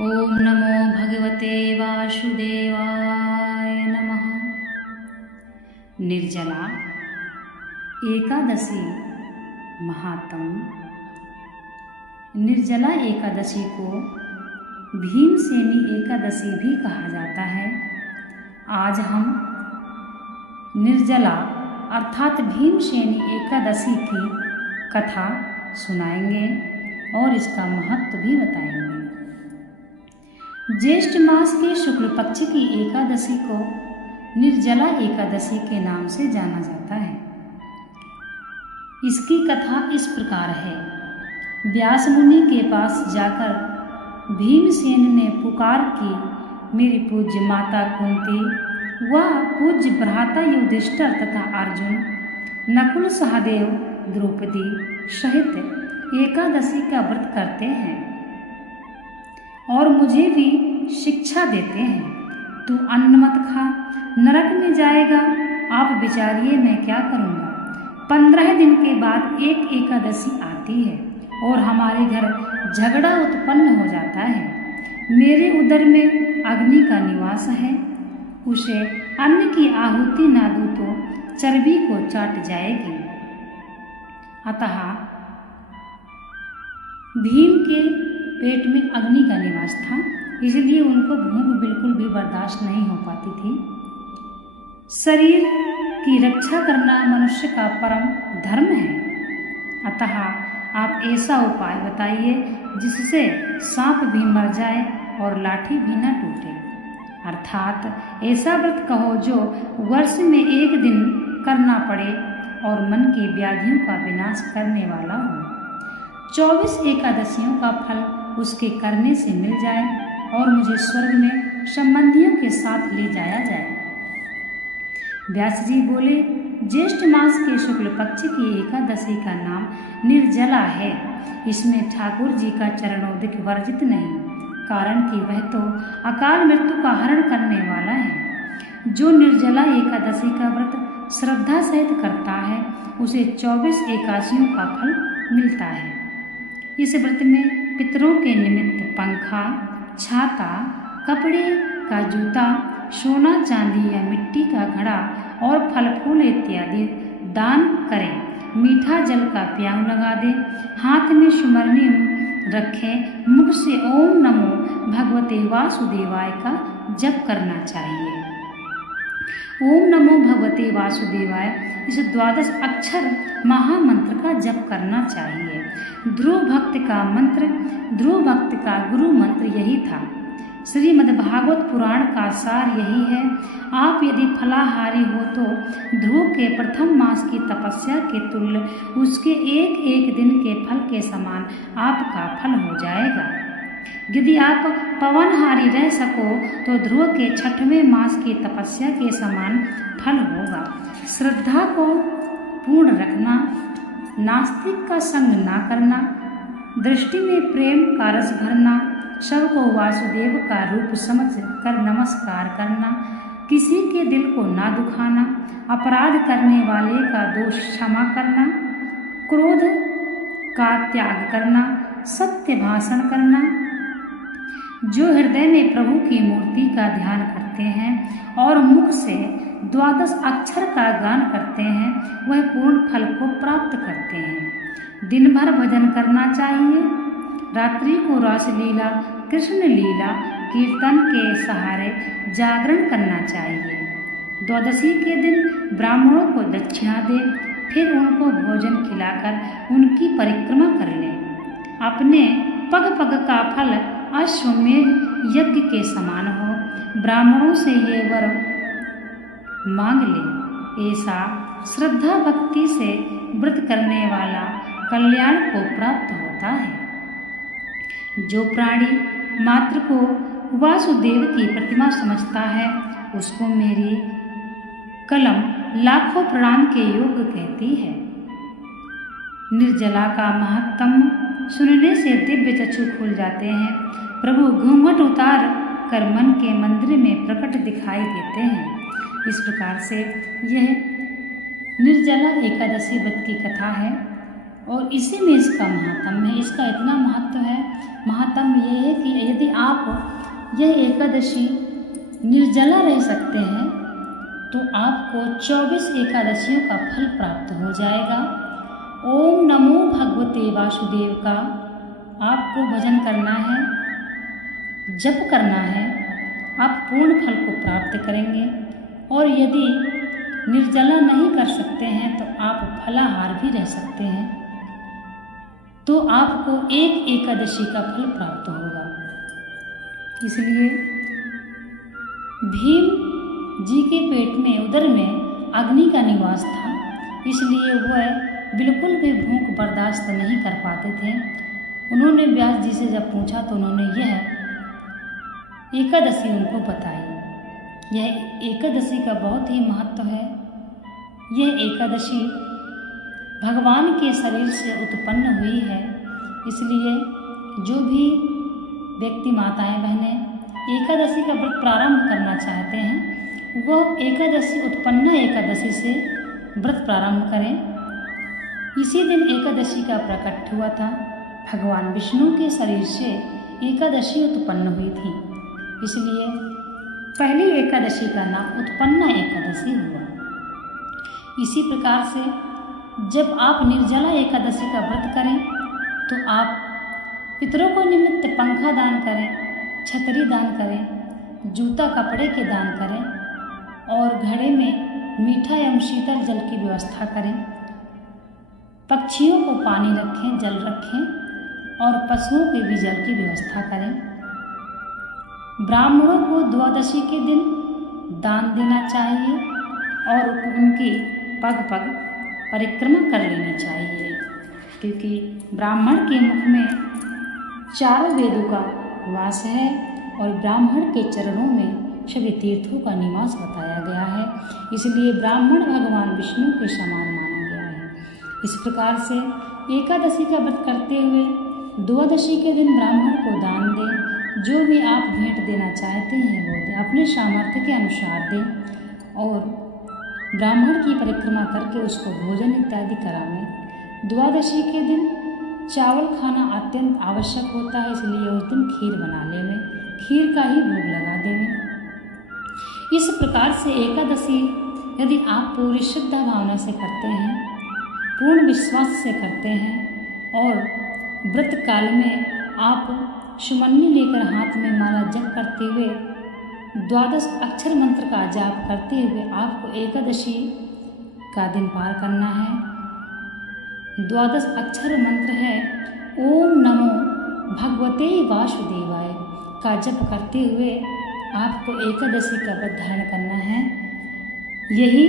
ओम नमो भगवते वासुदेवाय नमः। निर्जला एकादशी महात्म। निर्जला एकादशी को भीमसेनी एकादशी भी कहा जाता है। आज हम निर्जला अर्थात भीमसेनी एकादशी की कथा सुनाएंगे और इसका महत्व भी बताएंगे। ज्येष्ठ मास के शुक्ल पक्ष की एकादशी को निर्जला एकादशी के नाम से जाना जाता है। इसकी कथा इस प्रकार है। व्यास मुनि के पास जाकर भीमसेन ने पुकार की, मेरी पूज्य माता कुंती व पूज्य भ्राता युधिष्ठिर तथा अर्जुन, नकुल सहदेव द्रौपदी सहित एकादशी का व्रत करते हैं और मुझे भी शिक्षा देते हैं। तू अन्न मत खा, नरक में जाएगा। आप विचारिए मैं क्या करूँगा। 15 दिन के बाद एक एकादशी आती है और हमारे घर झगड़ा उत्पन्न हो जाता है। मेरे उदर में अग्नि का निवास है, उसे अन्न की आहुति ना दूं तो चर्बी को चाट जाएगी। अतः भीम के पेट में अग्नि का निवास था, इसलिए उनको भूख बिल्कुल भी बर्दाश्त नहीं हो पाती थी। शरीर की रक्षा करना मनुष्य का परम धर्म है। अतः आप ऐसा उपाय बताइए जिससे सांप भी मर जाए और लाठी भी न टूटे। अर्थात ऐसा व्रत कहो जो वर्ष में एक दिन करना पड़े और मन की व्याधियों का विनाश करने वाला हो। 24 एकादशियों का फल उसके करने से मिल जाए और मुझे स्वर्ग में संबंधियों के साथ ले जाया जाए। व्यास जी बोले, ज्येष्ठ मास के शुक्ल पक्ष की एकादशी का नाम निर्जला है। इसमें ठाकुर जी का चरणोदक वर्जित नहीं, कारण कि वह तो अकाल मृत्यु का हरण करने वाला है। जो निर्जला एकादशी का व्रत श्रद्धा सहित करता है उसे 24 एकादशियों का फल मिलता है। इस व्रत में पितरों के निमित्त पंखा, छाता, कपड़े का जूता, सोना चांदी या मिट्टी का घड़ा और फल फूल इत्यादि दान करें। मीठा जल का प्याऊ लगा दे, हाथ में सुमरनी रखें, मुख से ओम नमो भगवते वासुदेवाय का जप करना चाहिए। ओम नमो भगवते वासुदेवाय इस 12 अक्षर महामंत्र का जप करना चाहिए। ध्रुव भक्त का मंत्र, ध्रुव भक्त का गुरु मंत्र यही था। श्रीमद्भागवत पुराण का सार यही है। आप यदि फलाहारी हो तो ध्रुव के प्रथम मास की तपस्या के तुल्य उसके एक एक दिन के फल के समान आपका फल हो जाएगा। यदि आप पवनहारी रह सको तो ध्रुव के 6वें मास की तपस्या के समान फल होगा। श्रद्धा को पूर्ण रखना, नास्तिक का संग ना करना, दृष्टि में प्रेम का रस भरना, सबको वासुदेव का रूप समझ कर नमस्कार करना, किसी के दिल को ना दुखाना, अपराध करने वाले का दोष क्षमा करना, क्रोध का त्याग करना, सत्य भाषण करना। जो हृदय में प्रभु की मूर्ति का ध्यान करते हैं और मुख से 12 अक्षर का गान करते हैं वह पूर्ण फल को प्राप्त करते हैं। दिन भर भजन करना चाहिए। रात्रि को रासलीला, कृष्ण लीला, कीर्तन के सहारे जागरण करना चाहिए। द्वादशी के दिन ब्राह्मणों को दक्षिणा दे, फिर उनको भोजन खिलाकर उनकी परिक्रमा कर ले। अपने पग पग का फल अश्वमेध यज्ञ के समान हो। ब्राह्मणों से ये वर मांग ले। ऐसा श्रद्धा भक्ति से व्रत करने वाला कल्याण को प्राप्त होता है। जो प्राणी मात्र को वासुदेव की प्रतिमा समझता है उसको मेरी कलम लाखों प्रणाम के योग्य कहती है। निर्जला का महत्तम सुनने से दिव्य चक्षु खुल जाते हैं। प्रभु घूंघट उतार कर मन के मंदिर में प्रकट दिखाई देते हैं। इस प्रकार से यह निर्जला एकादशी व्रत की कथा है और इसी में इसका महात्म्य है। इसका इतना महत्व है, महात्म्य ये है कि यदि आप यह एकादशी निर्जला रह सकते हैं तो आपको 24 एकादशियों का फल प्राप्त हो जाएगा। ओम नमो भगवते वासुदेव का आपको भजन करना है, जप करना है, आप पूर्ण फल को प्राप्त करेंगे। और यदि निर्जला नहीं कर सकते हैं तो आप फलाहार भी रह सकते हैं, तो आपको एक एकादशी का फल प्राप्त होगा। इसलिए भीम जी के पेट में, उदर में अग्नि का निवास था, इसलिए वह बिल्कुल भी भूख बर्दाश्त नहीं कर पाते थे। उन्होंने व्यास जी से जब पूछा तो उन्होंने यह एकादशी उनको बताई। यह एकादशी का बहुत ही महत्व है। यह एकादशी भगवान के शरीर से उत्पन्न हुई है, इसलिए जो भी व्यक्ति, माताएं, बहनें एकादशी का व्रत प्रारंभ करना चाहते हैं वह एकादशी, उत्पन्ना एकादशी से व्रत प्रारंभ करें। इसी दिन एकादशी का प्रकट हुआ था। भगवान विष्णु के शरीर से एकादशी उत्पन्न हुई थी, इसलिए पहली एकादशी का नाम उत्पन्ना एकादशी हुआ। इसी प्रकार से जब आप निर्जला एकादशी का व्रत करें तो आप पितरों को निमित्त पंखा दान करें, छतरी दान करें, जूता कपड़े के दान करें और घड़े में मीठा एवं शीतल जल की व्यवस्था करें। पक्षियों को पानी रखें, जल रखें और पशुओं के भी जल की व्यवस्था करें। ब्राह्मणों को द्वादशी के दिन दान देना चाहिए और उनकी पग पग परिक्रमा कर लेनी चाहिए, क्योंकि ब्राह्मण के मुख में चारों वेदों का वास है और ब्राह्मण के चरणों में सभी तीर्थों का निवास बताया गया है, इसलिए ब्राह्मण भगवान विष्णु के समान माना गया है। इस प्रकार से एकादशी का व्रत करते हुए द्वादशी के दिन ब्राह्मण को दान दें। जो भी आप भेंट देना चाहते हैं वो दें, अपने सामर्थ्य के अनुसार दें और ब्राह्मण की परिक्रमा करके उसको भोजन इत्यादि करावें। द्वादशी के दिन चावल खाना अत्यंत आवश्यक होता है, इसलिए उस दिन खीर बना लेवें, खीर का ही भोग लगा देवें। इस प्रकार से एकादशी यदि आप पूरी श्रद्धा भावना से करते हैं, पूर्ण विश्वास से करते हैं और व्रत काल में आप सुमन्नी लेकर हाथ में माला जप करते हुए 12 अक्षर मंत्र का जाप करते हुए आपको एकादशी का दिन पार करना है। 12 अक्षर मंत्र है ओम नमो भगवते वासुदेवाय का जप करते हुए आपको एकादशी का व्रत धारण करना है। यही